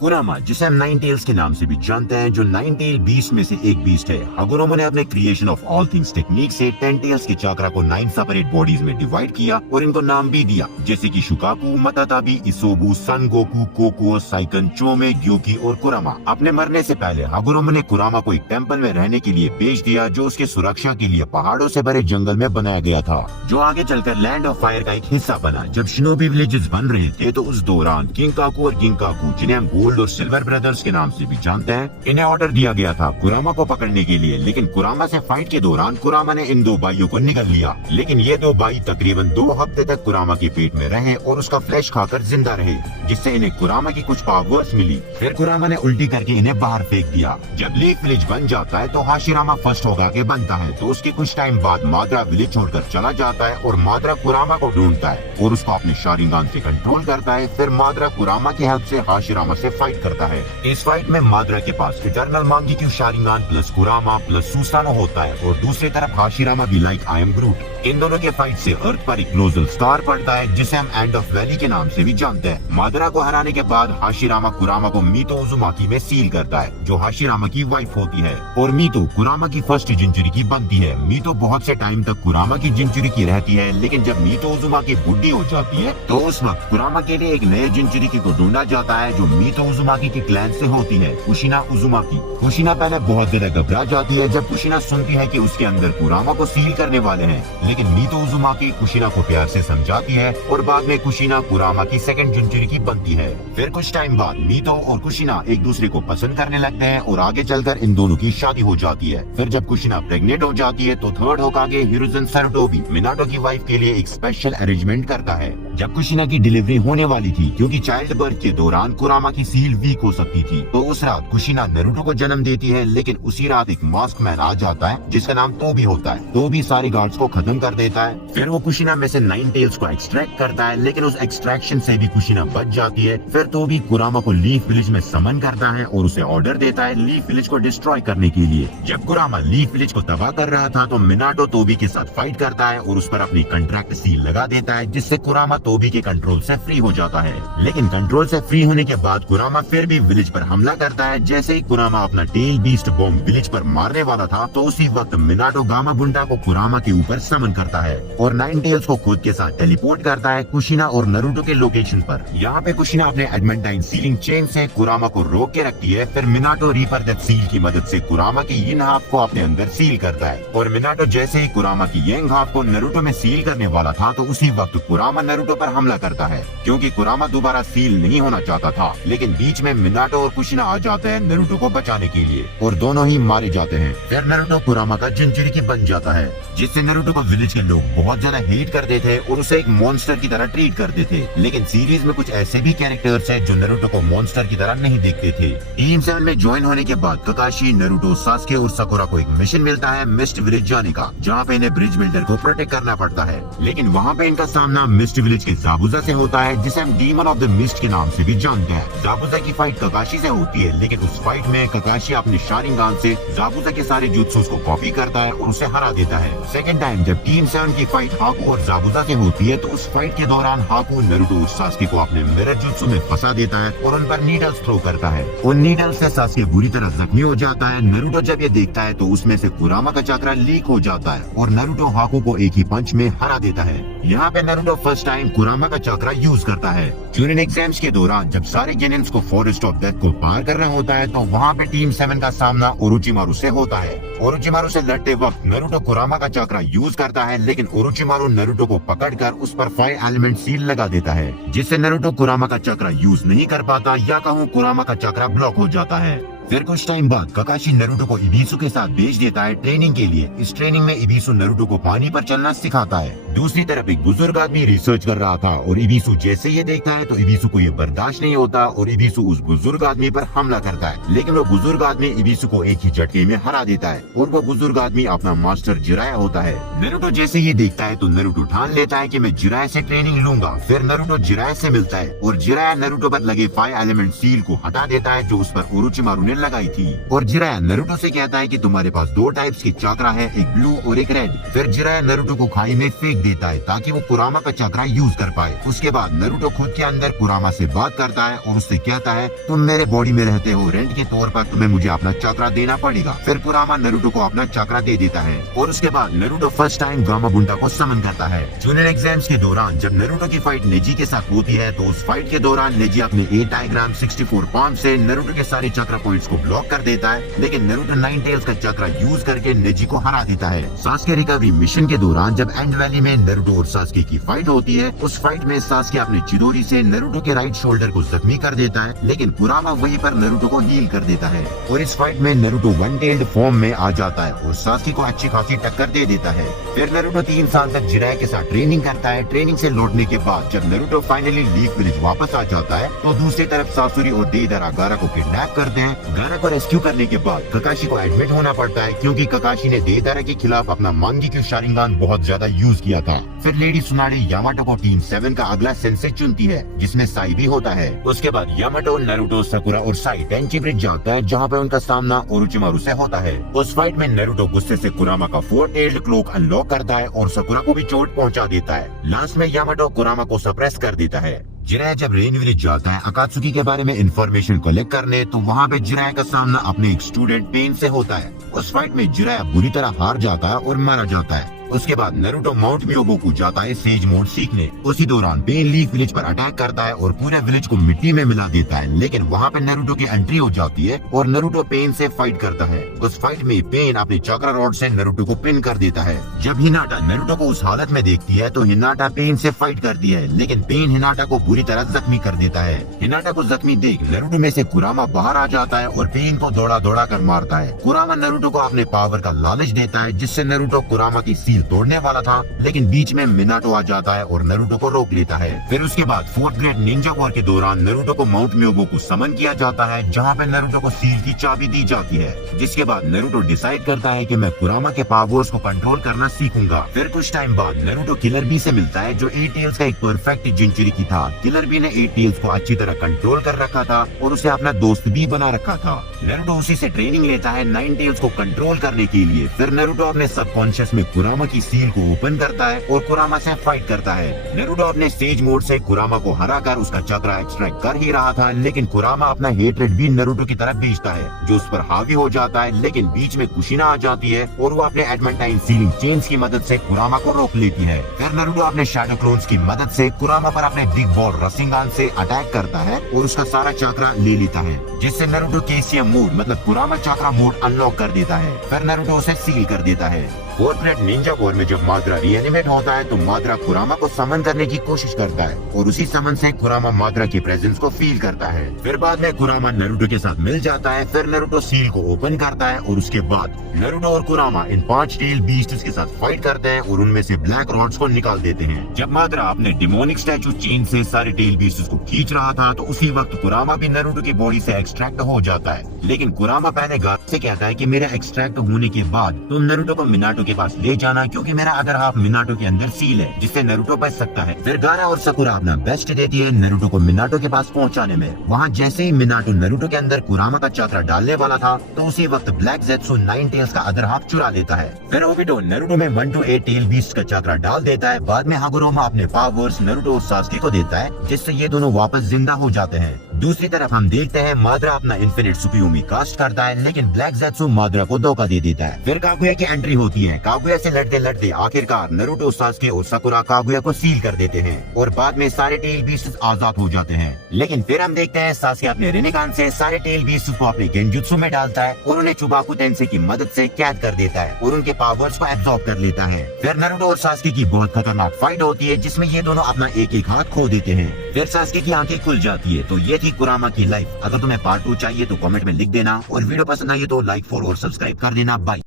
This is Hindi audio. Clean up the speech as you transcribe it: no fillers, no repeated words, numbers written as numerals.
कुरामा, जिसे हम नाइन टेल्स के नाम से भी जानते हैं, जो नाइन टेल बीस्ट में से एक बीस्ट है। हागुरोमो ने अपने creation of all things technique से 10 टेल्स के चाक्रा को 9 सेपरेट बॉडीज में डिवाइड किया और इनको नाम भी दिया, जैसे कि शुकाकू, मताताबी, इसोबु, सन गोकू, कोकुओ, साइकन, चोमे, ग्योकी और कुरामा। अपने मरने से पहले हागुरोमो ने कुरामा को एक टेम्पल में रहने के लिए बेच दिया, जो उसके सुरक्षा के लिए पहाड़ों से भरे जंगल में बनाया गया था, जो आगे चलकर लैंड ऑफ फायर का एक हिस्सा बना। जब शिनोबी विलेजेस बन रहे थे तो उस दौरान किंकाकू और गिंकाकू, जिन्हें हम गोल्ड और सिल्वर ब्रदर्स के नाम से भी जानते हैं, इन्हें ऑर्डर दिया गया था कुरामा को पकड़ने के लिए। लेकिन कुरामा से फाइट के दौरान कुरामा ने इन दो भाइयों को निगल लिया। लेकिन ये दो भाई तकरीबन 2 हफ्ते तक कुरामा के पेट में रहे और उसका फ्लैश खाकर जिंदा रहे, जिससे इन्हें कुरामा की कुछ पावर्स मिली। फिर कुरामा ने उल्टी करके इन्हें बाहर फेंक दिया। जब लीफ विलेज बन जाता है तो हाशिरामा फर्स्ट होगा के बनता है, तो उसके कुछ टाइम बाद माद्रा विलेज छोड़कर चला जाता है और माद्रा कुरामा को ढूंढता है और उसको अपने शारिंगान से कंट्रोल करता है। फिर माद्रा कुरामा की हेल्प से हाशिरामा से फाइट करता है। इस फाइट में माद्रा के पास इटर्नल मांगेक्यू शारिंगान प्लस कुरामा प्लस सुसानो होता है और दूसरी तरफ हाशिरामा भी लाइक आई एम ग्रूट। इन दोनों के फाइट से अर्थ पर एक क्लोजल स्टार पड़ता है, जिसे हम एंड ऑफ वैली के नाम से भी जानते हैं। माद्रा को हराने के बाद हाशिरामा कुरामा को मीतो उजुमाकी में सील करता है, जो हाशिरामा की वाइफ होती है, और मीतो कुरामा की फर्स्ट जिंजुरी की बनती है। मीतो बहुत से टाइम तक कुरामा की जिंजुरी की रहती है, लेकिन जब मीतो उजुमाकी बुढ़ी हो जाती है तो उस वक्त कुरामा के लिए एक नए जिंजुरी को ढूंढा जाता है, जो मीतो उजुमाकी के क्लैन से होती है, कुशिना उजुमाकी। कुशिना पहले बहुत ज्यादा घबरा जाती है जब कुशिना सुनती है कि उसके अंदर कुरामा को सील करने वाले हैं, लेकिन मीतो उजुमाकी कुशिना को प्यार से समझाती है और बाद में कुशिना कुरामा की सेकंड जिंजुरी की बनती है। फिर कुछ टाइम बाद मीतो और कुशिना एक दूसरे को पसंद करने लगते हैं और आगे चलकर इन दोनों की शादी हो जाती है। फिर जब कुशिना प्रेग्नेंट हो जाती है तो थर्ड होकागे हिरोजन सारुटोबी मिनाटो की वाइफ के लिए एक स्पेशल अरेंजमेंट करता है। जब कुशिना की डिलीवरी होने वाली थी, क्योंकि चाइल्ड बर्थ के दौरान कुरामा की सील वीक हो सकती थी, तो उस रात कुशिना नारुतो को जन्म देती है। लेकिन उसी रात एक मास्क मैन आ जाता है जिसका नाम तोबी होता है। तोबी सारे गार्ड्स को खत्म कर देता है। फिर वो कुशिना में से 9 टेल्स को एक्सट्रैक्ट करता है, लेकिन उस एक्सट्रैक्शन से भी कुशिना बच जाती है। फिर तोबी कुरामा को लीफ विलेज में समन करता है और उसे ऑर्डर देता है लीफ विलेज को डिस्ट्रॉय करने के लिए। जब कुरामा लीफ विलेज को तबाह कर रहा था तो मिनाटो तोबी के साथ फाइट करता है और उस पर अपनी कंट्रैक्ट सील लगा देता है, जिससे कुरामा तोबी के कंट्रोल से फ्री हो जाता है। लेकिन कंट्रोल से फ्री होने के बाद कुरामा फिर भी विलेज पर हमला करता है। जैसे ही कुरामा अपना टेल बीस्ट बॉम्ब विलेज पर मारने वाला था तो उसी वक्त मिनाटो गामा बुंडा को कुरामा के ऊपर समन करता है और 9 टेल्स को खुद के साथ टेलीपोर्ट करता है कुशिना और नारुतो के लोकेशन पर। यहाँ पे कुशिना अपने एडमेंटाइन सीलिंग चेन से कुरामा को रोक के रखती है। फिर मिनाटो रीपर डेथ सील की मदद से कुरामा की यिन हाफ को अपने अंदर सील करता है और मिनाटो जैसे ही कुरामा की यंग हाफ को नारुतो में सील करने वाला था तो उसी वक्त कुरामा नारुतो पर हमला करता है, क्योंकि कुरामा दोबारा सील नहीं होना चाहता था। लेकिन बीच में मिनाटो और कुशिना आ जाते हैं नारुतो को बचाने के लिए और दोनों ही मारे जाते हैं। फिर नारुतो कुरामा का जिंजुरी की बन जाता है, जिससे नारुतो को विलेज के लोग बहुत ज्यादा हेट करते थे और उसे एक मॉन्स्टर की तरह ट्रीट करते थे। लेकिन सीरीज में कुछ ऐसे भी कैरेक्टर्स हैं जो नारुतो को मॉन्स्टर की तरह नहीं देखते थे। टीम 7 में ज्वाइन होने के बाद ककाशी, नारुतो, सास्के और साकुरा को एक मिशन मिलता है मिस्ट विलेज जाने का, जहाँ पे इन्हें ब्रिज बिल्डर को प्रोटेक्ट करना पड़ता है। लेकिन वहाँ पे इनका सामना मिस्ट विलेज के जाबुजा से होता है, जिसे हम डीमन ऑफ द मिस्ट के नाम से भी जानते हैं। जाबुजा की फाइट ककाशी से होती है, लेकिन उस फाइट में ककाशी अपने शारिंगान से जाबुजा के सारे जुत्सुस को कॉपी करता है और उसे हरा देता है। सेकंड टाइम जब टीम 7 की फाइट हाकू और जाबुजा से होती है तो उस फाइट के दौरान हाकू नारुतो और सास्के को अपने मिरर जुत्सु में फंसा देता है और उन पर नीडल्स थ्रो करता है। उन नीडल्स से सास्के बुरी तरह जख्मी हो जाता है। नारुतो जब ये देखता है तो उसमें से कुरामा का चक्रा लीक हो जाता है और नारुतो हाकू को एक ही पंच में हरा देता है। यहाँ पे नारुतो फर्स्ट टाइम कुरामा का चक्रा यूज करता है। चूनिन एग्जाम्स के दौरान जब सारे गेनिन्स को फॉरेस्ट ऑफ डेथ को पार करना होता है तो वहाँ पे टीम 7 का सामना ओरोचिमारू से होता है। ओरोचिमारू से लड़ते वक्त नारुतो कुरामा का चक्रा यूज करता है, लेकिन ओरोचिमारू नारुतो को पकड़कर उस पर 5 एलिमेंट सील लगा देता है, जिससे नारुतो कुरामा का चक्रा यूज नहीं कर पाता, या कहूँ कुरामा का चक्रा ब्लॉक हो जाता है। फिर कुछ टाइम बाद ककाशी नारुतो को इबिसु के साथ भेज देता है ट्रेनिंग के लिए। इस ट्रेनिंग में इबिसु नारुतो को पानी पर चलना सिखाता है। दूसरी तरफ एक बुजुर्ग आदमी रिसर्च कर रहा था और इबिसु जैसे ये देखता है तो इबिसु को ये बर्दाश्त नहीं होता और इबिसु उस बुजुर्ग आदमी पर हमला करता है। लेकिन वो बुजुर्ग आदमी इबिसु को एक ही झटके में हरा देता है और वो बुजुर्ग आदमी अपना मास्टर जिराया होता है। नारुतो जैसे ये देखता है तो नारुतो ठान लेता है कि मैं जिराया से ट्रेनिंग लूंगा। फिर नारुतो जिराया से मिलता है और जिराया नारुतो पर लगे 5 एलिमेंट सील को हटा देता है जो उस पर ओरोचिमारू ने लगाई थी। और जिराया नारुतो से कहता है कि तुम्हारे पास दो टाइप्स की चक्रा है, एक ब्लू और एक रेड। फिर जिराया नारुतो को खाई में फेंक देता है ताकि वो कुरामा का चक्रा यूज कर पाए। उसके बाद नारुतो खुद के अंदर कुरामा से बात करता है और उससे कहता है तुम मेरे बॉडी में रहते हो, रेंट के तौर पर तुम्हें मुझे अपना चक्रा देना पड़ेगा। फिर कुरामा नारुतो को अपना चक्रा दे देता है और उसके बाद नारुतो फर्स्ट टाइम गामाबुंडा को समन करता है। जूनियर एग्जाम्स के दौरान जब नारुतो की फाइट नेजी के साथ होती है तो उस फाइट के दौरान नेजी अपने 8 डायग्राम 64 पाम से नारुतो के सारे चक्रा पॉइंट्स को ब्लॉक कर देता है, लेकिन नारुतो 9 टेल्स का चक्रा यूज करके नेजी को हरा देता है। सास्के रिकवरी मिशन के दौरान जब एंड वैली में नारुतो और सास्के की फाइट होती है, उस फाइट में सास्के अपने चिदोरी से नारुतो के राइट शोल्डर को जख्मी कर देता है, लेकिन कुरामा वहीं पर नारुतो को हील कर देता है और इस फाइट में नारुतो वन टेल्ड फॉर्म में आ जाता है और सास्के को अच्छी खासी टक्कर दे देता है। फिर नारुतो 3 साल तक जिराया के साथ ट्रेनिंग करता है। ट्रेनिंग से लौटने के बाद जब नारुतो फाइनली लीफ विलेज वापस आ जाता है तो दूसरी तरफ सासुरी और देइदारा गारा को किडनैप करते हैं। गारा को रेस्क्यू करने के बाद ककाशी को एडमिट होना पड़ता है क्योंकि ककाशी ने देइदारा के खिलाफ अपना मांगेक्यू शारिंगान बहुत ज्यादा यूज किया था। फिर लेडी सुनाडे यामाटो को टीम 7 का अगला सेंसेई चुनती है जिसमें साई भी होता है। उसके बाद यामाटो, नारुतो, साकुरा और साई टेंची ब्रिज जाता है जहाँ पे उनका सामना ओरोचिमारू से होता है। उस फाइट में नारुतो गुस्से से कुरामा का 4 टेल्ड क्लोक अनलॉक करता है और साकुरा को भी चोट पहुंचा देता है। लास्ट में यामाटो कुरामा को सप्रेस कर देता है। जिराया जब रेन विलेज जाता है अकात्सुकी के बारे में इंफॉर्मेशन कलेक्ट करने तो वहाँ पे जिराया का सामना अपने एक स्टूडेंट पेन से होता है। उस फाइट में जिराया बुरी तरह हार जाता है और मारा जाता है। उसके बाद नारुतो माउंट मियोगोकू जाता है सेज मोड सीखने। उसी दौरान पेन लीफ विलेज पर अटैक करता है और पूरे विलेज को मिट्टी में मिला देता है, लेकिन वहाँ पे नारुतो की एंट्री हो जाती है और नारुतो पेन से फाइट करता है। उस फाइट में पेन अपने चक्रा रॉड से नारुतो को पिन कर देता है। जब हिनाटा नारुतो को उस हालत में देखती है तो हिनाटा पेन से फाइट करती है, लेकिन पेन हिनाटा को बुरी तरह जख्मी कर देता है। हिनाटा को जख्मी देख नारुतो में से कुरामा बाहर आ जाता है और पेन को दौड़ा दौड़ा कर मारता है। कुरामा नारुतो को अपने पावर का लालच देता है जिससे नारुतो कुरामा की सील तोड़ने वाला था, लेकिन बीच में मिनाटो आ जाता है और नारुतो को रोक लेता है। फिर उसके बाद 4th ग्रेड निंजा वॉर के दौरान नारुतो को माउंट मियोगोकू समन किया जाता है जहाँ पे नारुतो को सील की चाबी दी जाती है, जिसके बाद नारुतो डिसाइड करता है कि मैं कुरामा के पावर्स को कंट्रोल करना सीखूंगा। फिर कुछ टाइम बाद नारुतो किलर बी से मिलता है जो 8 टेल्स का एक परफेक्ट जिंचुरिकी था। किलर बी ने 8 टेल्स को अच्छी तरह कंट्रोल कर रखा था और उसे अपना दोस्त भी बना रखा था। नारुतो उसी से ट्रेनिंग लेता है 9 टेल्स को कंट्रोल करने के लिए। फिर नारुतो अपने सबकॉन्शियस में कुरामा की सील को ओपन करता है और कुरामा से फाइट करता है। नारुतो अपने सेज मोड से कुरामा को हराकर उसका चक्रा एक्सट्रैक्ट कर ही रहा था, लेकिन कुरामा अपना हेटरेट भी नारुतो की तरफ भेजता है जो उस पर हावी हो जाता है, लेकिन बीच में कुशिना आ जाती है और वो अपने एडमेंटाइन सीलिंग चेन्स की मदद से कुरामा को रोक लेती है। फिर नारुतो अपने शैडो क्लोन्स की मदद से कुरामा पर अपने बिग बॉल रसिंगान से अटैक करता है और उसका सारा चक्रा ले लेता है, जिससे नारुतो केसीएम मोड मतलब कुरामा चक्रा मोड अनलॉक कर देता है। फिर नारुतो उसे सील कर देता है। 4th ग्रेड निंजा वॉर में जब माद्रा रीएनिमेट होता है तो माद्रा कुरामा को समन करने की कोशिश करता है और उसी समन से कुरामा माद्रा की प्रेजेंस को फील करता है। फिर बाद में कुरामा नारुतो के साथ मिल जाता है। फिर नारुतो सील को ओपन करता है और उसके बाद नारुतो और कुरामा इन 5 टेल बीस्ट्स के साथ फाइट करते हैं और उनमें से ब्लैक रॉड्स को निकाल देते हैं। जब माद्रा अपने डिमोनिक स्टैचू चेन से सारे टेल बीस्ट्स को खींच रहा था तो उसी वक्त कुरामा भी नारुतो की बॉडी से एक्सट्रैक्ट हो जाता है, लेकिन कुरामा पहले गारा से कहता है कि मेरे एक्सट्रैक्ट होने के बाद तुम नारुतो को मिनाटो के पास ले जाना क्योंकि मेरा अदर हाफ मिनाटो के अंदर सील है जिससे नारुतो बच सकता है। फिर गारा और साकुरा अपना बेस्ट देती है नारुतो को मिनाटो के पास पहुंचाने में। वहाँ जैसे ही मिनाटो नारुतो के अंदर कुरामा का चक्रा डालने वाला था तो उसी वक्त ब्लैक ज़ेत्सु 9 टेल्स का अदर हाफ चुरा लेता है। फिर ओबिटो नारुतो में 1 to 8 टेल बीस्ट का चक्रा डाल देता है। बाद में हागुरोमा अपने पावर्स नारुतो और सास्के को देता है जिससे ये दोनों वापस जिंदा हो जाते हैं। दूसरी तरफ हम देखते हैं माद्रा अपना इन्फिनिट सुपियोमी कास्ट करता है, लेकिन ब्लैक ज़ेत्सु माद्रा को धोखा दे देता है। फिर कागुया की एंट्री होती है। कागुया से लड़ते लड़ते आखिरकार नारुतो, सास्के और साकुरा कागुया को सील कर देते हैं और बाद में सारे टेल बीस्ट्स आजाद हो जाते हैं। लेकिन फिर हम देखते हैं सास्के अपने रिनिगान से सारे टेल बीस्ट्स को अपने गेंजुत्सु में डालता है और उन्हें चुबाकू तेंसेई की मदद से कैद कर देता है और उनके पावर्स को एब्जॉर्ब कर लेता है। फिर नारुतो और सास्के की बहुत खतरनाक फाइट होती है जिसमें ये दोनों अपना एक एक हाथ खो देते हैं। फिर सास्के की आंखें खुल जाती है। तो ये थी कुरामा की लाइफ। अगर तुम्हें पार्ट 2 चाहिए तो कमेंट में लिख देना और वीडियो पसंद आई तो लाइक, फॉलो और सब्सक्राइब कर देना। बाय।